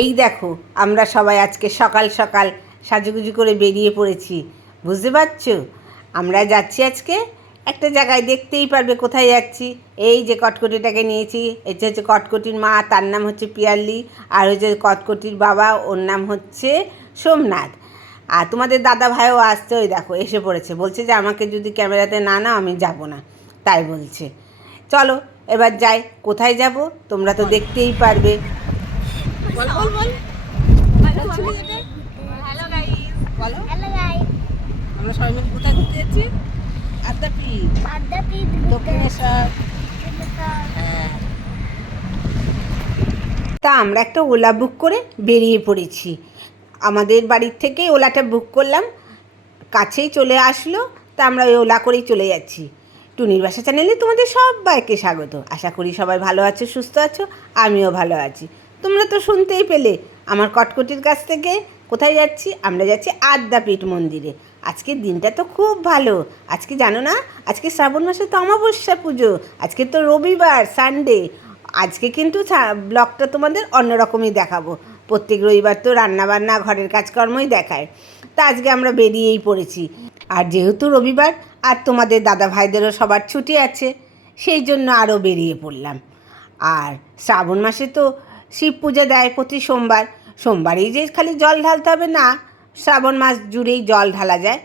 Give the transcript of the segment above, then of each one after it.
এই দেখো, আমরা সবাই আজকে সকাল সকাল সাজুগুজু করে বেরিয়ে পড়েছি। বুঝতে পারছ? আমরা যাচ্ছি আজকে একটা জায়গায়, দেখতেই পারবে কোথায় যাচ্ছি। এই যে কটকটিটাকে নিয়েছি এটা হচ্ছে কটকটির মা, তার নাম হচ্ছে পিয়াল্লি আর হচ্ছে কটকটির বাবা, ওর নাম হচ্ছে সোমনাথ। আর তোমাদের দাদা ভাইও আসছে, ওই দেখো, এসে পড়েছে। বলছে যে আমাকে যদি ক্যামেরাতে না নাও, আমি যাব না। তাই বলছে। চলো, এবার যাই, কোথায় যাব? তোমরা তো দেখতেই পারবে। বল বল বল। হ্যালো গাইস বলো। হ্যালো গাইস আমরা সবাই মিলে কোথায় ঘুরতে যাচ্ছি? আদ্যাপীঠ। দক্ষিণেশ্বর। হ্যাঁ। তা আমরা একটা ওলা বুক করে বেরিয়ে পড়েছি। আমাদের বাড়ির থেকেই ওলাটা বুক করলাম। কাছেই চলে আসলো। তা আমরা ওই ওলা করেই চলে যাচ্ছি। টুনির বাসা চ্যানেলে তোমাদের সবাইকে স্বাগত। আশা করি সবাই ভালো আছো সুস্থ আছো। আমিও ভালো আছি। তোমরা তো শুনতেই পেলে। আমার কটকটির কাছ থেকে কোথায় যাচ্ছি? আমরা যাচ্ছি আদ্যাপীঠ মন্দিরে। আজকের দিনটা তো খুব ভালো। আজকে জানো না? আজকে শ্রাবণ মাসে তো অমাবস্যা পুজো। আজকে তো রবিবার সানডে আজকে কিন্তু ব্লগটা তোমাদের অন্যরকমই দেখাবো। প্রত্যেক রবিবার তো রান্নাবান্না, ঘরের কাজকর্মই দেখায়। তা আজকে আমরা বেরিয়েই পড়েছি। আর যেহেতু রবিবার, আর তোমাদের দাদা ভাইদেরও সবার ছুটি আছে, সেই জন্য আরও বেরিয়ে পড়লাম। আর শ্রাবণ মাসে তো শিব পূজা দেয় প্রতি সোমবার। সোমবারেই যে খালি জল ঢালতে হবে না, শ্রাবণ মাস জুড়েই জল ঢালা যায়।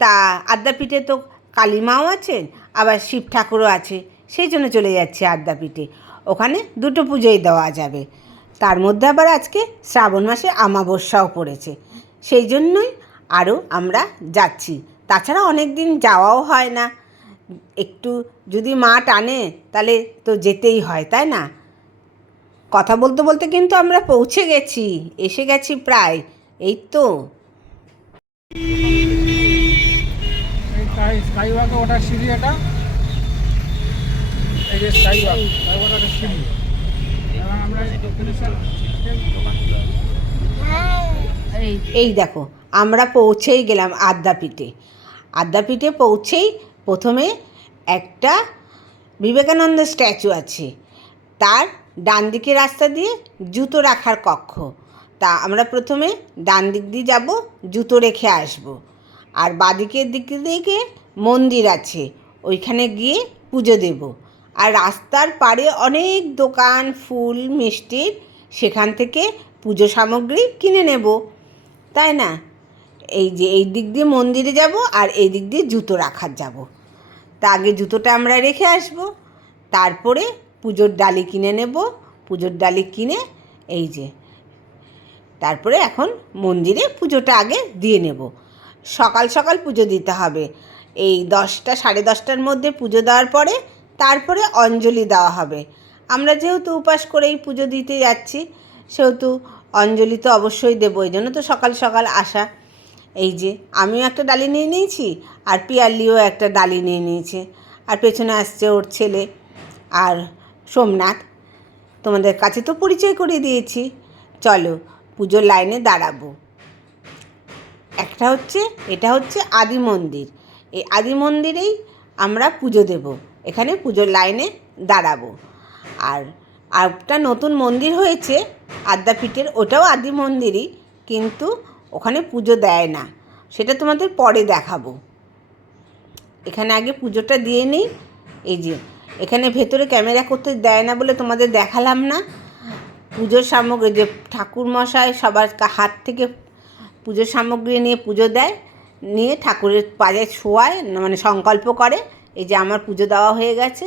তা আদ্যাপীঠে তো কালীমাও আছেন, আবার শিব ঠাকুরও আছে, সেই জন্য চলে যাচ্ছে আদ্যাপীঠে। ওখানে দুটো পুজোই দেওয়া যাবে। তার মধ্যে আবার আজকে শ্রাবণ মাসে আমাবস্যাও পড়েছে। সেই জন্যই আরও আমরা যাচ্ছি। তাছাড়া অনেক দিন যাওয়াও হয় না। একটু যদি মা টানে, তাহলে তো যেতেই হয়, তাই না? কথা বলতে বলতে কিন্তু আমরা পৌঁছে গেছি এসে গেছি প্রায় এই তো। এই ওঠার সিঁড়ি এটা? যে ওঠার সিঁড়ি। আমরা এই দেখো আমরা পৌঁছেই গেলাম আদ্যাপীঠে। আদ্যাপীঠে পৌঁছেই প্রথমে একটা বিবেকানন্দ স্ট্যাচু আছে। তার ডান দিকে রাস্তা দিয়ে জুতো রাখার কক্ষ। তা আমরা প্রথমে ডান দিক দিয়ে যাব, জুতো রেখে আসব। আর বাদিকের দিক দিকে মন্দির আছে, ওইখানে গিয়ে পুজো দেব। আর রাস্তার পাড়ে অনেক দোকান, ফুল মিষ্টির সেখান থেকে পুজো সামগ্রী কিনে নেব। তাই না? এই যে এই দিক দিয়ে মন্দিরে যাব আর এই দিক দিয়ে জুতো রাখার যাব। তা আগে জুতোটা আমরা রেখে আসব। তারপরে পুজোর ডালি কিনে নেব, পুজোর ডালি কিনে এই যে। তারপরে এখন মন্দিরে পুজোটা আগে দিয়ে নেব। সকাল সকাল পুজো দিতে হবে। এই দশটা, সাড়ে দশটার মধ্যে পুজো দেওয়ার পরে তারপরে অঞ্জলি দেওয়া হবে। আমরা যেহেতু উপাস করেই পুজো দিতে যাচ্ছি, সেহেতু অঞ্জলি তো অবশ্যই দেবো, এই জন্য তো সকাল সকাল আসা। এই যে, আমিও একটা ডালি নিয়ে নিয়েছি আর পিয়ালিও একটা ডালি নিয়ে নিয়েছে। আর পেছনে আসছে ওর ছেলে। আর সোমনাথ, তোমাদের কাছে তো পরিচয় করিয়ে দিয়েছি। চলো, পুজোর লাইনে দাঁড়াবো। একটা হচ্ছে, এটা হচ্ছে আদি মন্দির। এই আদি মন্দিরেই আমরা পুজো দেব। এখানে পুজোর লাইনে দাঁড়াবো। আর একটা নতুন মন্দির হয়েছে, আদ্যাপীঠের, ওটাও আদি মন্দিরই, কিন্তু ওখানে পুজো দেয় না। সেটা তোমাদের পরে দেখাবো। এখানে আগে পুজোটা দিয়ে নিই। এই যে এখানে ভেতরে ক্যামেরা করতে দেয় না বলে তোমাদের দেখালাম না। পুজোর সামগ্রী, যে ঠাকুর মশাই সবার হাত থেকে পুজোর সামগ্রী নিয়ে পুজো দেয়, নিয়ে ঠাকুরের পায়ে শোয়ায় মানে সংকল্প করে, এই যে আমার পুজো দেওয়া হয়ে গেছে,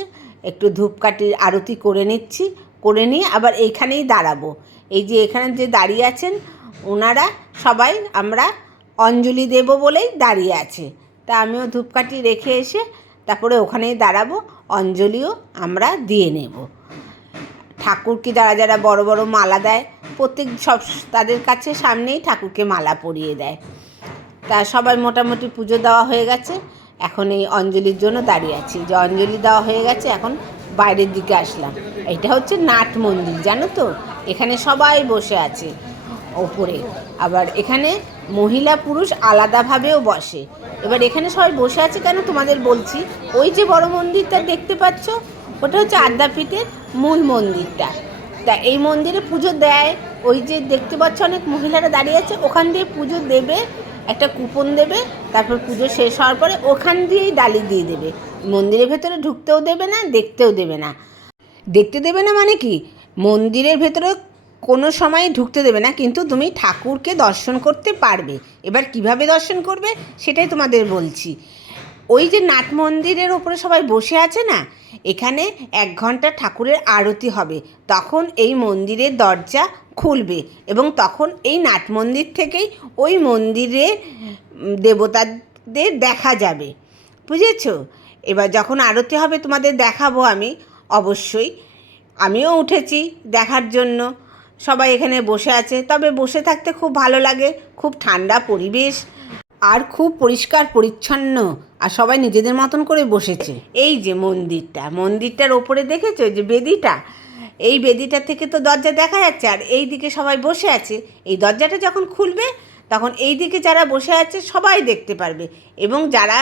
একটু ধূপকাঠির আরতি করে নিচ্ছি, করে নিয়ে আবার এইখানেই দাঁড়াবো। এই যে এখানে যে দাঁড়িয়ে আছেন, ওনারা সবাই আমরা অঞ্জলি দেব বলেই দাঁড়িয়ে আছে। তা আমিও ধূপকাঠি রেখে এসে তারপরে ওখানেই দাঁড়াবো, অঞ্জলিও আমরা দিয়ে নেব। ঠাকুরকে যারা যারা বড় বড় মালা দেয়, প্রত্যেক সব তাদের কাছে সামনেই ঠাকুরকে মালা পরিয়ে দেয়। তা সবাই মোটামুটি পুজো দেওয়া হয়ে গেছে, এখন এই অঞ্জলির জন্য দাঁড়িয়ে আছি। যে অঞ্জলি দেওয়া হয়ে গেছে, এখন বাইরের দিকে আসলাম। এটা হচ্ছে নাট মন্দির, জানো তো? এখানে সবাই বসে আছে। ওপরে। আবার এখানে মহিলা পুরুষ আলাদাভাবেও বসে। এবার এখানে সবাই বসে আছে কেন তোমাদের বলছি। ওই যে বড় মন্দিরটা দেখতে পাচ্ছ, ওটা হচ্ছে আদ্যাপীঠের মূল মন্দিরটা। তা এই মন্দিরে পুজো দেয়, ওই যে দেখতে পাচ্ছ অনেক মহিলারা দাঁড়িয়ে আছে, ওখান দিয়ে পুজো দেবে, একটা কুপন দেবে, তারপর পুজো শেষ হওয়ার পরে ওখান দিয়েই ডালি দিয়ে দেবে। মন্দিরের ভেতরে ঢুকতেও দেবে না, দেখতেও দেবে না। দেখতে দেবে না মানে কি? মন্দিরের ভেতরে কোনো সময় ঢুকতে দেবে না, কিন্তু তুমি ঠাকুরকে দর্শন করতে পারবে। এবার কীভাবে দর্শন করবে, সেটাই তোমাদের বলছি। ওই যে নাট মন্দিরের ওপরে সবাই বসে আছে না, এখানে এক ঘণ্টা ঠাকুরের আরতি হবে। তখন এই মন্দিরের দরজা খুলবে এবং তখন এই নাট মন্দির থেকেই ওই মন্দিরে দেবতাদের দেখা যাবে। বুঝেছ? এবার যখন আরতি হবে তোমাদের দেখাবো আমি, অবশ্যই। আমিও উঠেছি দেখার জন্য। সবাই এখানে বসে আছে। তবে বসে থাকতে খুব ভালো লাগে, খুব ঠান্ডা পরিবেশ আর খুব পরিষ্কার, পরিচ্ছন্ন আর সবাই নিজেদের মতন করে বসেছে। এই যে মন্দিরটা, মন্দিরটার ওপরে দেখেছ যে বেদিটা? এই বেদিটা থেকে তো দরজা দেখা যাচ্ছে আর এই দিকে সবাই বসে আছে। এই দরজাটা যখন খুলবে, তখন এই দিকে যারা বসে আছে সবাই দেখতে পারবে এবং যারা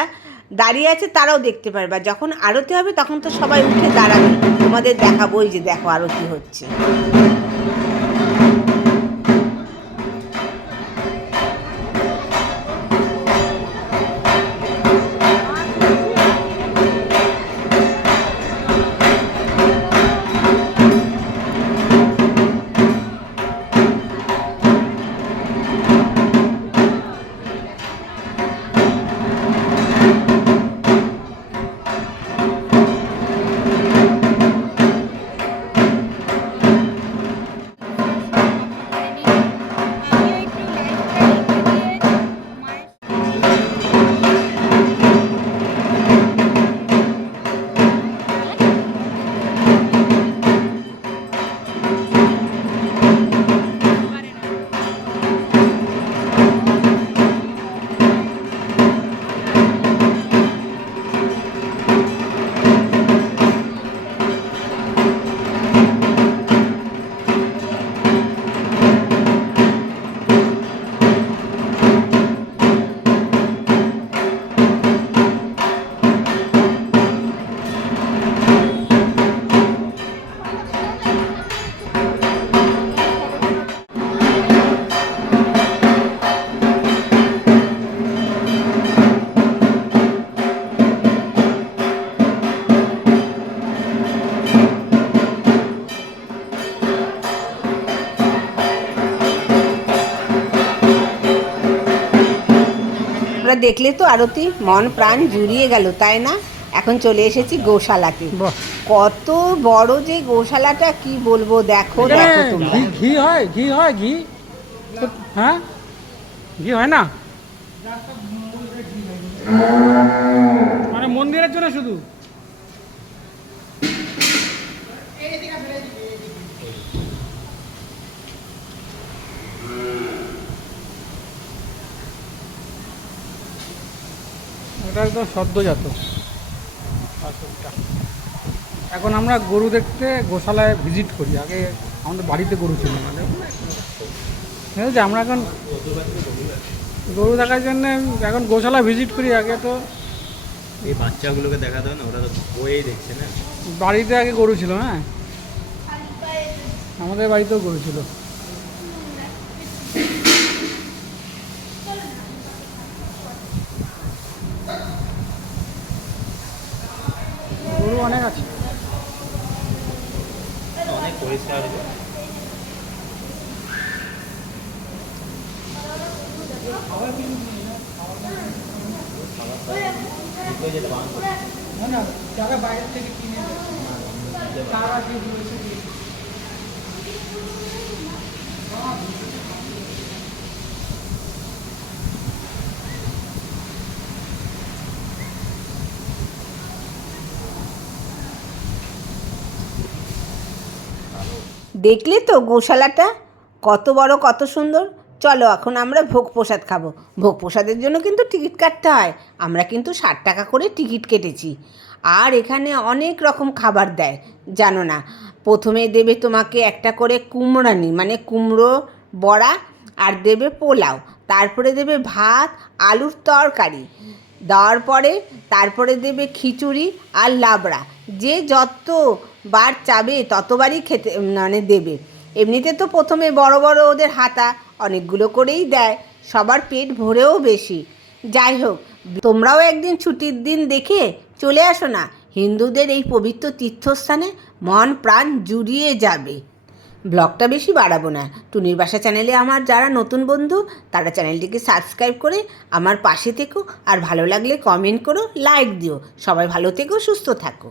দাঁড়িয়ে আছে তারাও দেখতে পারবে। আর যখন আরতি হবে, তখন তো সবাই উঠে দাঁড়াবে। তোমাদের দেখাবো, এই যে দেখো আরতি হচ্ছে। আমরা দেখলে তো আরতি মন প্রাণ জুড়িয়ে গেল তাই না? এখন চলে এসেছি গোশালাতে। কত বড় যে গোশালাটা কি বলব? দেখো দেখো তোমরা। ঘি ঘি হয় ঘি হয় ঘি। হ্যাঁ? ঘি হয় না? মানে মন্দিরের জন্য শুধু? এটা একদম সদ্যজাত। বাছুরটা। এখন আমরা গরু দেখতে গোশালায় ভিজিট করি। আগে আমাদের বাড়িতে গরু ছিল আমাদের ঠিক আছে আমরা এখন গরু দেখার জন্য এখন গোশালা ভিজিট করি। আগে তো এই বাচ্চাগুলোকে দেখাতে হয় না ওরা তো বইয়েই দেখছে না। বাড়িতে আগে গরু ছিল হ্যাঁ? আমাদের বাড়িতেও গরু ছিল গরু অনেক আছে অনেক পরিষ্কার যেটা বাংলা দেখলে তো গোশালাটা? কত বড় কত সুন্দর। চলো এখন আমরা ভোগ প্রসাদ খাব। ভোগ প্রসাদের জন্য কিন্তু টিকিট কাটতে হয়। আমরা কিন্তু ষাট টাকা করে টিকিট কেটেছি। আর এখানে অনেক রকম খাবার দেয়, জানো না। প্রথমে দেবে তোমাকে একটা করে কুমড়ানি মানে কুমড়ো বড়া আর দেবে পোলাও। তারপরে দেবে ভাত, আলুর তরকারি। দেওয়ার পরে তারপরে দেবে খিচুড়ি আর লাবড়া। যে যত বার চাবে ততবারই খেতে মানে দেবে। এমনিতে তো প্রথমে বড় বড় ওদের হাতা অনেকগুলো করেই দেয়, সবার পেট ভরেও বেশি। যাই হোক, তোমরাও একদিন ছুটির দিন দেখে চলে আসো না, হিন্দুদের এই পবিত্র তীর্থস্থানে মন প্রাণ জুড়িয়ে যাবে। ব্লগটা বেশি বাড়াবো না। টুনির বাসা চ্যানেলে আমার যারা নতুন বন্ধু, তারা চ্যানেলটিকে সাবস্ক্রাইব করে আমার পাশে থেকো, আর ভালো লাগলে কমেন্ট করো, লাইক দিও। সবাই ভালো থেকো, সুস্থ থাকো।